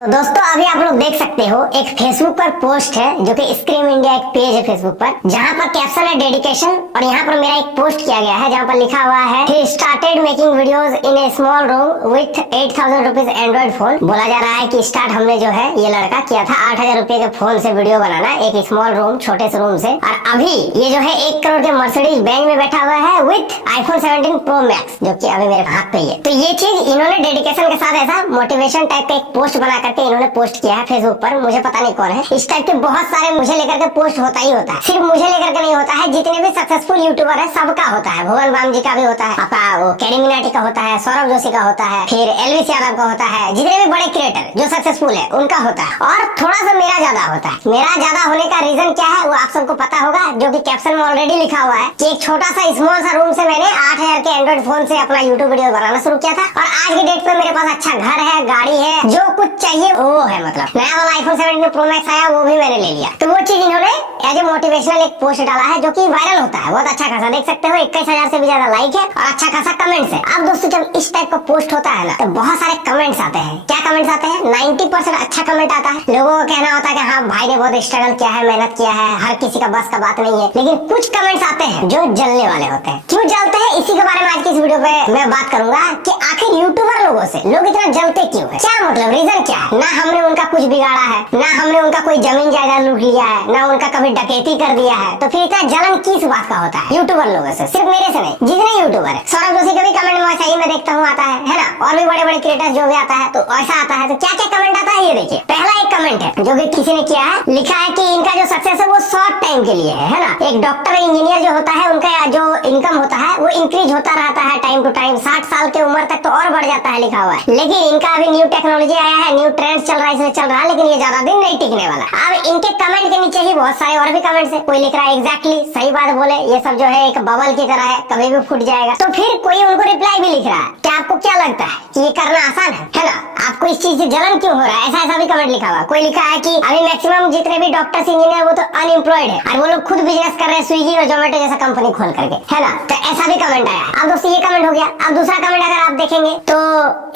तो दोस्तों अभी आप लोग देख सकते हो एक फेसबुक पर पोस्ट है जो कि स्क्रीम इंडिया एक पेज है फेसबुक पर, जहां पर कैप्शन है डेडिकेशन और यहाँ पर मेरा एक पोस्ट किया गया है जहां पर लिखा हुआ है he started making videos in A small room with 8,000 rupees Android phone. बोला जा रहा है कि स्टार्ट हमने जो है ये लड़का किया था 8,000 रुपए के फोन से वीडियो बनाना, एक स्मॉल रूम छोटे से रूम से, और अभी ये जो है 1 करोड़ के मर्सिडीज बैंक में बैठा हुआ है विथ आईफोन 17 प्रो मैक्स जो कि अभी मेरे हाथ पे ही है। तो ये चीज इन्होंने डेडिकेशन के साथ ऐसा मोटिवेशन टाइप का एक पोस्ट बना करके इन्होंने पोस्ट किया है फेसबुक पर। मुझे पता नहीं कौन है, इस टाइप के बहुत सारे मुझे लेकर के पोस्ट होता ही होता है, सिर्फ मुझे लेकर के नहीं होता है, जितने भी सक्सेसफुल यूट्यूबर है सबका होता है। भुवन बाम जी का भी होता है, आपका कैरी मिनाटी का होता है, सौरभ जोशी का होता है, फिर एलविस यादव का होता है, जितने भी बड़े क्रिएटर जो सक्सेसफुल है उनका होता है। और थोड़ा सा मेरा ज्यादा होता है। मेरा ज्यादा होने का रीजन क्या है वो आप सबको पता होगा, जो कि कैप्शन में ऑलरेडी लिखा हुआ है कि एक छोटा सा स्मॉल सा रूम से मैंने 8,000 के एंड्रॉइड फोन से अपना यूट्यूब वीडियो बनाना शुरू किया था, और आज की डेट में मेरे पास अच्छा घर है, गाड़ी है, जो कुछ चाहिए वो है। मतलब नया वाला आईफोन 17 प्रो मैक्स आया वो भी मैंने ले लिया। तो वो चीज इन्होंने एज ए मोटिवेशनल एक पोस्ट डाला है जो कि वायरल होता है, बहुत अच्छा खासा, देख सकते हो 21,000 से भी ज्यादा लाइक है और अच्छा खासा कमेंट्स है। अब दोस्तों जब इस टाइप का पोस्ट होता है ना तो बहुत सारे कमेंट्स आते हैं। क्या कमेंट्स आते हैं? 90% अच्छा कमेंट आता है। लोगों को कहना होता है कि हाँ भाई ने बहुत स्ट्रगल किया है, मेहनत किया है, हर किसी का बस का बात नहीं है। लेकिन कुछ कमेंट्स आते हैं जो जलने वाले होते हैं। क्यों जलते हैं इसी के बारे में आज की इस वीडियो पे मैं बात करूंगा कि आखिर यूट्यूबर लोगों से लोग इतना जलते क्यों है, क्या मतलब रीजन क्या है। ना हमने उनका कुछ बिगाड़ा है, ना हमने उनका कोई जमीन जायदाद लूट लिया है, ना उनका कभी डकैती कर दिया है, तो फिर इतना जलन किस बात का होता है यूट्यूबर लोगों से? सिर्फ मेरे से नहीं, जितने यूट्यूबर है, सौरभ जोशी का भी कमेंट में ऐसा ही मैं देखता हूँ आता है ना, और भी बड़े बड़े क्रिएटर्स जो भी आता है तो ऐसा आता है। तो क्या क्या कमेंट आता है ये देखिए। पहला एक कमेंट है जो कि किसी ने किया है, लिखा है कि इनका जो सक्सेस है वो शॉर्ट टाइम के लिए है ना। एक डॉक्टर इंजीनियर जो होता है उनका जो इनकम होता है वो इंक्रीज होता रहता है टाइम टू टाइम, 60 साल की उम्र तक तो और बढ़ जाता है लिखा हुआ है। लेकिन इनका अभी न्यू टेक्नोलॉजी आया है, न्यू ट्रेंड चल रहा है, इसलिए चल रहा है, लेकिन ये ज्यादा दिन नहीं टिकने वाला। अब इनके कमेंट के नीचे ही बहुत सारे और भी कमेंट्स है। कोई लिख रहा है एग्जैक्टली सही बात बोले, ये सब जो है एक बबल की तरह है, कभी भी फूट जाएगा। तो फिर कोई उनको रिप्लाई भी लिख रहा है। क्या आपको क्या लगता है कि ये करना आसान है ना? आपको इस चीज से जलन क्यों हो रहा है? ऐसा भी कमेंट लिखा हुआ। कोई लिखा है कि अभी मैक्सिमम जितने भी डॉक्टर्स इंजीनियर वो तो अनएम्प्लॉयड है और वो लोग खुद बिजनेस कर रहे हैं, स्विगी और जोमेटो जैसा कंपनी खोल करके, है ना। तो ऐसा भी कमेंट आया। अब दोस्तों ये कमेंट हो गया। अब दूसरा कमेंट अगर आप देखेंगे तो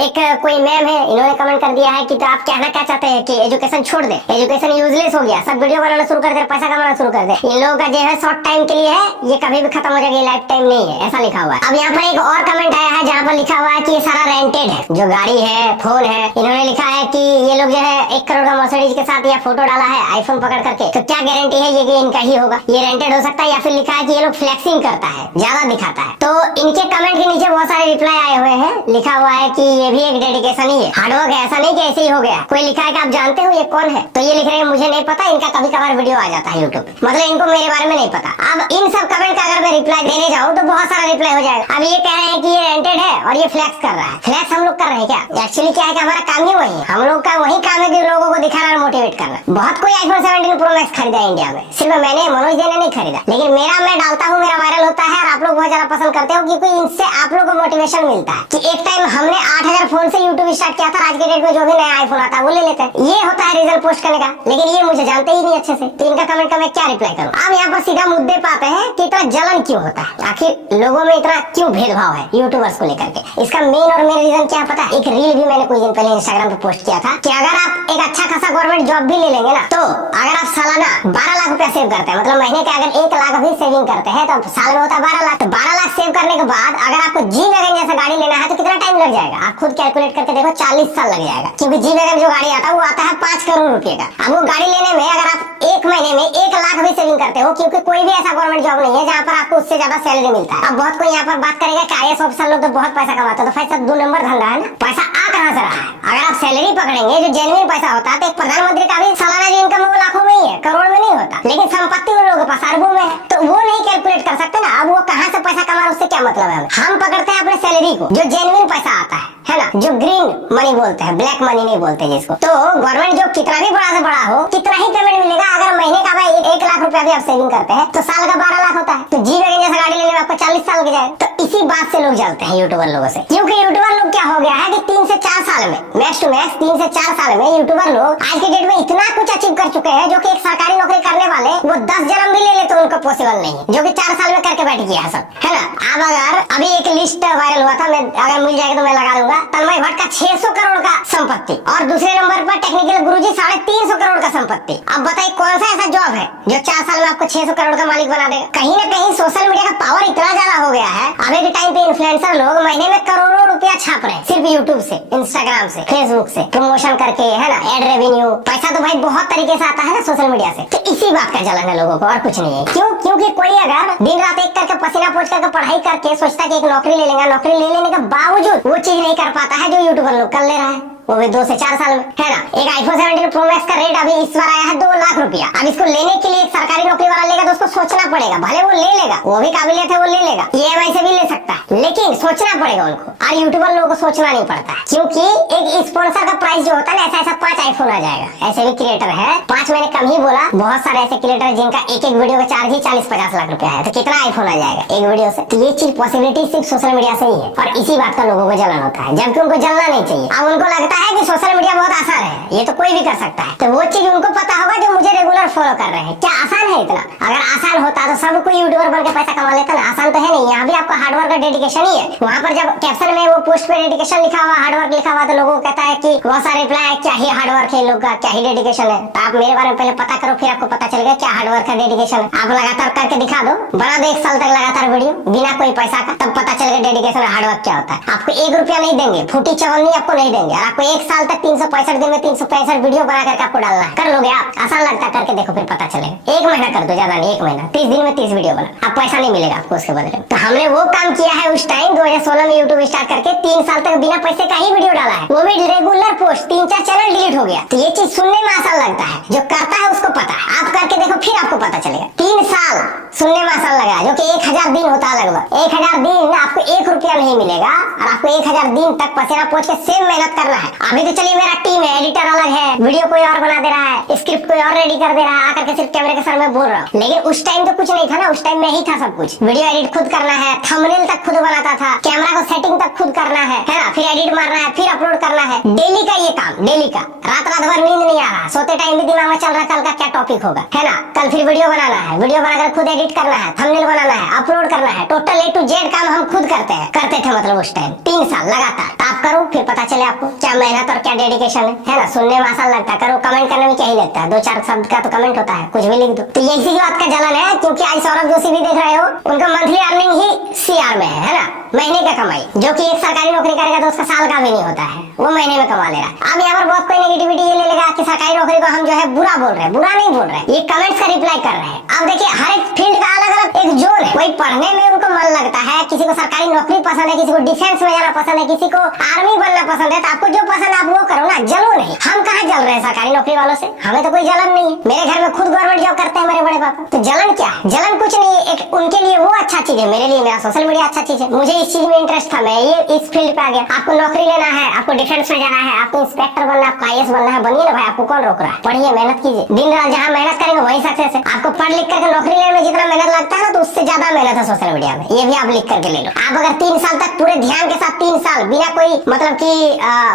एक कोई मैम है, इन्होंने कमेंट कर दिया है कि तो आप कहना क्या चाहते हैं कि एजुकेशन छोड़ दे, एजुकेशन यूजलेस हो गया, सब वीडियो बनाना शुरू कर दे, पैसा कमाना शुरू कर दे। इन लोगों का जो है शॉर्ट टाइम के लिए है, ये कभी भी खत्म हो जाएगा, लाइफ टाइम नहीं है, ऐसा लिखा हुआ है। अब यहाँ पर एक और कमेंट आया है जहाँ पर लिखा हुआ है कि ये सारा रेंटेड है, जो गाड़ी है, फोन है। इन्होंने लिखा है कि ये लोग जो है 1 करोड़ का मर्सिडीज के साथ या फोटो डाला है आईफोन पकड़ करके, तो क्या गारंटी है ये कि इनका ही होगा? ये रेंटेड हो सकता है, या फिर लिखा है कि ये लोग फ्लेक्सिंग करता है, ज्यादा दिखाता है। तो इनके कमेंट के नीचे बहुत सारे रिप्लाई आए हुए हैं, लिखा हुआ है कि ये भी एक डेडिकेशन ही है, हार्डवर्क है, ऐसा नहीं कि ऐसे ही हो गया। कोई लिखा है कि आप जानते हो ये कौन है, तो ये लिख रहे हैं मुझे नहीं पता, इनका कभी कभार वीडियो आ जाता है यूट्यूब, मतलब इनको मेरे बारे में नहीं पता। अब इन सब कमेंट का अगर मैं रिप्लाई देने जाऊँ तो बहुत सारा रिप्लाई हो जाएगा। अब ये कह रहे हैं कि ये रेंटेड है और ये फ्लेक्स कर रहा है। फ्लेक्स हम लोग कर रहे हैं क्या? एक्चुअली क्या है कि हमारा काम ही वही है, हम लोग का वही काम है कि लोगों को दिखाना और मोटिवेट करना। बहुत कोई आईफोन 17 प्रो मैक्स खरीदा है इंडिया में, सिर्फ मैंने, मनोज ने नहीं खरीदा, लेकिन मेरा मैं डालता हूँ, मेरा वायरल होता है और आप लोग बहुत ज्यादा पसंद करते हो क्योंकि इनसे आप लोग को मोटिवेशन मिलता है कि एक टाइम हमने 8,000 फोन से यूट्यूब स्टार्ट किया था, आज के डेट में जो भी नया आईफोन आता है वो ले लेते हैं। ये होता है रीजन पोस्ट करने का, लेकिन ये मुझे जानते ही नहीं अच्छे से, तो इनका कमेंट का मैं क्या रिप्लाई करूँ? अब यहाँ पर सीधा मुद्दे पे आते हैं कि इतना जलन क्यों होता है, आखिर लोगों में इतना क्यों भेदभाव है यूट्यूबर्स को लेकर के? इसका मेन और मेन रीजन क्या पता है? एक रील भी मैंने कुछ दिन पहले इंस्टाग्राम पे पोस्ट किया था कि अगर आप एक अच्छा खासा गवर्नमेंट जॉब भी ले लेंगे ना, तो अगर आप सालाना 12 लाख रुपया सेव करते हैं, मतलब महीने के अगर 1 लाख भी सेविंग करते हैं तो साल में होता है 12 लाख। तो 12 लाख सेव करने के बाद अगर आपको जी वैगन जैसा गाड़ी लेना है तो कितना टाइम लग जाएगा? आप खुद कैलकुलेट करके देखो, 40 साल लग जाएगा, क्योंकि जी वैगन जो गाड़ी आता है वो आता है 5 करोड़ रुपए का। अब वो गाड़ी लेने में अगर आप एक महीने में 1 लाख भी सेविंग करते हो, क्योंकि कोई भी ऐसा गवर्नमेंट जॉब नहीं है जहाँ पर आपको उससे ज्यादा सैलरी मिलता है। अब बहुत कोई यहाँ पर बात करेगा कि IAS ऑफिसर लोग तो बहुत पैसा कमाते हैं, तो पैसा 2 नंबर धंधा है ना, पैसा आ कहाँ से रहा है? अगर आप सैलरी पकड़ेंगे जो जेन्युइन पैसा होता है, तो एक प्रधानमंत्री का भी सालाना जो इनकम वो लाखों में ही है, करोड़ में नहीं होता, लेकिन संपत्ति उन लोगों के पास अरबों में है, तो वो नहीं कैलकुलेट कर सकते ना। अब वो कहाँ से पैसा कमा, उससे क्या मतलब है? हम पकड़ते हैं अपने सैलरी को, जो जेन्युइन पैसा आता है ना, जो ग्रीन मनी बोलते हैं, ब्लैक मनी नहीं बोलते जिसको। तो गवर्नमेंट जॉब कितना भी बड़ा से बड़ा हो, कितना ही पेमेंट मिलेगा, अगर महीने का भाई 1 लाख रुपया भी आप सेविंग करते हैं तो साल का 12 लाख होता है। तो जी वैगन जैसा गाड़ी लेने में आपको 40 साल लग जाए। तो इसी बात से लोग जलते हैं यूट्यूबर लोगों से, क्योंकि यूट्यूबर लोग क्या हो गया है कि 3 से 4 साल में, मैक्स टू मैक्स 3 से 4 साल में यूट्यूबर लोग आज के डेट में इतना कुछ अचीव कर चुके हैं जो कि एक सरकारी नौकरी करने वाले वो 10 जन्म भी ले ले तो उनको पॉसिबल नहीं है, जो कि 4 साल में करके बैठ गया है सब, है ना। अब अगर अभी एक लिस्ट वायरल हुआ था, मैं अगर मिल जाएगा तो मैं लगा दूंगा, तन्मय भट्ट का 600 करोड़ का संपत्ति और दूसरे नंबर पर टेक्निकल गुरुजी 350 करोड़ का संपत्ति। अब बताइए कौन सा ऐसा जॉब है जो 4 साल में आपको 600 करोड़ का मालिक बना देगा। कहीं ना कहीं सोशल मीडिया का पावर इतना ज्यादा हो गया है, अभी के टाइम पे इन्फ्लुएंसर लोग महीने में करोड़ों रुपया छाप रहे हैं सिर्फ यूट्यूब से, इंस्टाग्राम से, फेसबुक से प्रमोशन करके, है ना, एड रेवेन्यू, पैसा तो भाई बहुत तरीके से आता है ना सोशल मीडिया से। तो इसी बात का जलन है लोगों को और कुछ नहीं है। क्यों? क्योंकि कोई अगर दिन रात एक करके पसीना पोंछ करके पढ़ाई करके सोचता है कि एक नौकरी ले लेगा, नौकरी ले लेने के बावजूद वो चीज नहीं कर पाता है जो यूट्यूबर लोग कर ले रहा है, वो भी 2 से 4 साल में, है ना। एक iPhone 17 Pro Max का रेट अभी इस बार आया है 2 लाख रुपया। अब इसको लेने के लिए एक सरकारी नौकरी वाला लेगा तो उसको सोचना पड़ेगा, भले वो ले लेगा, वो भी काबिलियत है, वो ले लेगा, EMI से भी ले सकता है, लेकिन सोचना पड़ेगा उनको। और यूट्यूबर लोगों को सोचना नहीं पड़ता है, क्योंकि एक स्पॉन्सर का प्राइस जो होता है ना, ऐसा 5 iPhone आ जाएगा। ऐसे भी क्रिएटर है, 5 मैंने कम ही बोला, बहुत सारे ऐसे क्रिएटर है जिनका एक वीडियो का चार्ज ही 40-50 लाख रुपया है, तो कितना iPhone आ जाएगा एक वीडियो से। तो ये चीज पॉसिबिलिटी सिर्फ सोशल मीडिया से ही है और इसी बात का लोगों को जलन होता है, जबकि उनको जलना नहीं चाहिए। अब उनको लगता है कि सोशल मीडिया बहुत आसान है, ये तो कोई भी कर सकता है, तो वो चीज उनको पता होगा जो मुझे रेगुलर फॉलो कर रहे हैं। क्या आसान है इतना? अगर आसान होता तो सब कोई यूट्यूबर बन के पैसा कमा लेता ना। आसान तो है नहीं, यहाँ भी आपको हार्डवर्क का डेडिकेशन ही है। वहाँ पर जब कैप्शन में वो पोस्ट पे डेडिकेशन लिखा हुआ, हार्डवर्क लिखा हुआ, तो लोगों को कहता है कि बहुत सारे रिप्लाई है, क्या ही हार्डवर्क है लोग का, क्या ही डेडिकेशन है। तो आप मेरे बारे में पहले पता करो, फिर आपको पता चलेगा क्या हार्डवर्क का डेडिकेशन है। आप लगातार करके दिखा दो, बना दो 1 साल तक लगातार वीडियो बिना कोई पैसा का, तब पता चलेगा डेडिकेशन हार्डवर्क क्या होता है। आपको 1 रुपया नहीं देंगे, फूटी चवन्नी आपको नहीं देंगे, और आपको 1 साल तक 365 दिन में 365 वीडियो बना करके आपको डालना है। कर लोगे आप? आसान लगता है, करके देखो फिर पता चलेगा। 1 महीना कर दो, ज्यादा नहीं, 1 महीना, 30 दिन में 30 वीडियो बना, अब पैसा नहीं मिलेगा आपको उसके बदले। तो हमने वो काम किया है उस टाइम 2016 में यूट्यूब स्टार्ट करके 3 साल तक बिना पैसे का ही वीडियो डाला है, वो भी रेगुलर पोस्ट, 3-4 चैनल डिलीट हो गया। तो ये चीज सुनने में आसान लगता है, जो करता है उसको पता है। आप करके देखो फिर आपको पता चलेगा। 3 साल सुनने में आसान लगा, जो कि 1000 दिन होता है लगभग। 1000 दिन आपको 1 रुपया नहीं मिलेगा और आपको 1000 दिन तक पसीना पोंछ के सेम मेहनत करना है। अभी तो चलिए मेरा टीम है, एडिटर अलग है, वीडियो कोई और बना दे रहा है, स्क्रिप्ट कोई और रेडी कर दे रहा है, आकर के सिर्फ कैमरे के सर में बोल रहा हूँ। लेकिन उस टाइम तो कुछ नहीं था ना, उस टाइम में ही था सब कुछ। वीडियो एडिट खुद करना है, थंबनेल तक खुद बनाता था, कैमरा को सेटिंग तक खुद करना है ना, फिर एडिट मारना है, फिर अपलोड करना है। डेली का ये काम, डेली का, रात भर नींद नहीं आ रहा, सोते टाइम भी दिमाग में चल रहा कल का क्या टॉपिक होगा, है ना। कल फिर वीडियो बनाना है, वीडियो बनाकर खुद एडिट करना है, थंबनेल बनाना है, अपलोड करना है, टोटल A to Z काम हम खुद करते थे मतलब उस टाइम 3 साल लगातार। तो आप करो फिर पता चले आपको क्या मेहनत और क्या डेडिकेशन है ना। सुनने में आसान लगता है, करो, कमेंट करने में क्या ही लगता है, 2-4 शब्द का तो कमेंट होता है, कुछ भी लिख दो। तो ये इसी बात का जलन है, क्योंकि आज सौरभ जोशी भी देख रहे हो, उनका मंथली अर्निंग ही CR में है ना, महीने का कमाई, जो कि एक सरकारी नौकरी करेगा तो उसका साल का भी नहीं होता है, वो महीने में कमा ले रहा है। अब यहाँ पर बहुत कोई नेगेटिविटी ये ले लेगा कि सरकारी नौकरी को हम जो है बुरा बोल रहे हैं, बुरा नहीं बोल रहे हैं, ये कमेंट्स का रिप्लाई कर रहे हैं। अब देखिए हर एक फील्ड का अलग अलग एक जोन है, कोई पढ़ने में उनको मन लगता है, किसी को सरकारी नौकरी पसंद है, किसी को डिफेंस में जाना पसंद है, किसी को आर्मी बनना पसंद है। तो आपको जो पसंद है आप वो करो ना, जलो नहीं। हम कहाँ जल रहे हैं सरकारी नौकरी वालों से, हमें तो कोई जलन नहीं है। मेरे घर में खुद गवर्नमेंट जॉब करते हैं मेरे बड़े पापा, तो जलन क्या है? जलन कुछ नहीं है, एक उनके लिए वो अच्छा चीज है, मेरे लिए मेरा सोशल मीडिया अच्छा चीज है। मुझे इस चीज में इंटरेस्ट था, मैं ये इस फील्ड पे आ गया। आपको नौकरी लेना है, आपको डिफेंस में जाना है, आपको इंस्पेक्टर बनना है, आपको IAS बनना है, बनिए ना भाई, आपको कौन रोक रहा है? पढ़िए, मेहनत कीजिए, दिन रात जहाँ मेहनत करेंगे वही सक्सेस है। आपको पढ़ लिख करके नौकरी लेने में जितना मेहनत लगता है ना, तो उससे ज्यादा मेहनत है सोशल मीडिया में, ये भी आप लिख करके ले लो। आप अगर 3 साल तक पूरे ध्यान के साथ 3 साल बिना कोई मतलब की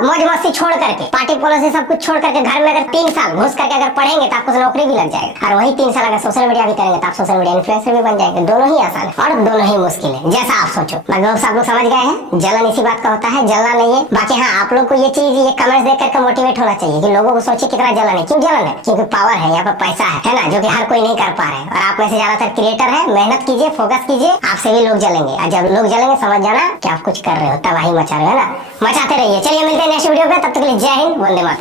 मौज मस्ती छोड़ करके, पार्टी पॉलिसी सब कुछ छोड़ करके घर में अगर 3 साल घुस करके अगर पढ़ेंगे तो आपको नौकरी भी लग जाएगा। और वही 3 साल अगर सोशल मीडिया भी करेंगे तो आप सोशल मीडिया इन्फ्लुएंसर भी बन जाएंगे। दोनों ही आसान है और दोनों ही मुश्किल है, जैसा आप सोचो। मतलब सब लोग समझ गए हैं, जलन इसी बात का होता है, जलना नहीं है। बाकी हाँ, आप लोग को ये चीज, ये कमेंट्स देख करके मोटिवेट होना चाहिए कि लोगों को सोचिए कितना जलन है। क्यों जलन है? क्योंकि पावर है, यहाँ पर पैसा है ना, जो कि हर कोई नहीं कर पा रहे हैं। और आप में से ज्यादातर क्रिएटर है, मेहनत कीजिए, फोकस कीजिए, आपसे भी लोग जलेंगे। और जब लोग जलेंगे समझ जाना कि आप कुछ कर रहे हो, तबाही मचा रहे हो ना, मचाते रहिए। चलिए मिलते हैं नेक्स्ट वीडियो पे, तब तक के लिए जय हिंद, वंदे मातरम।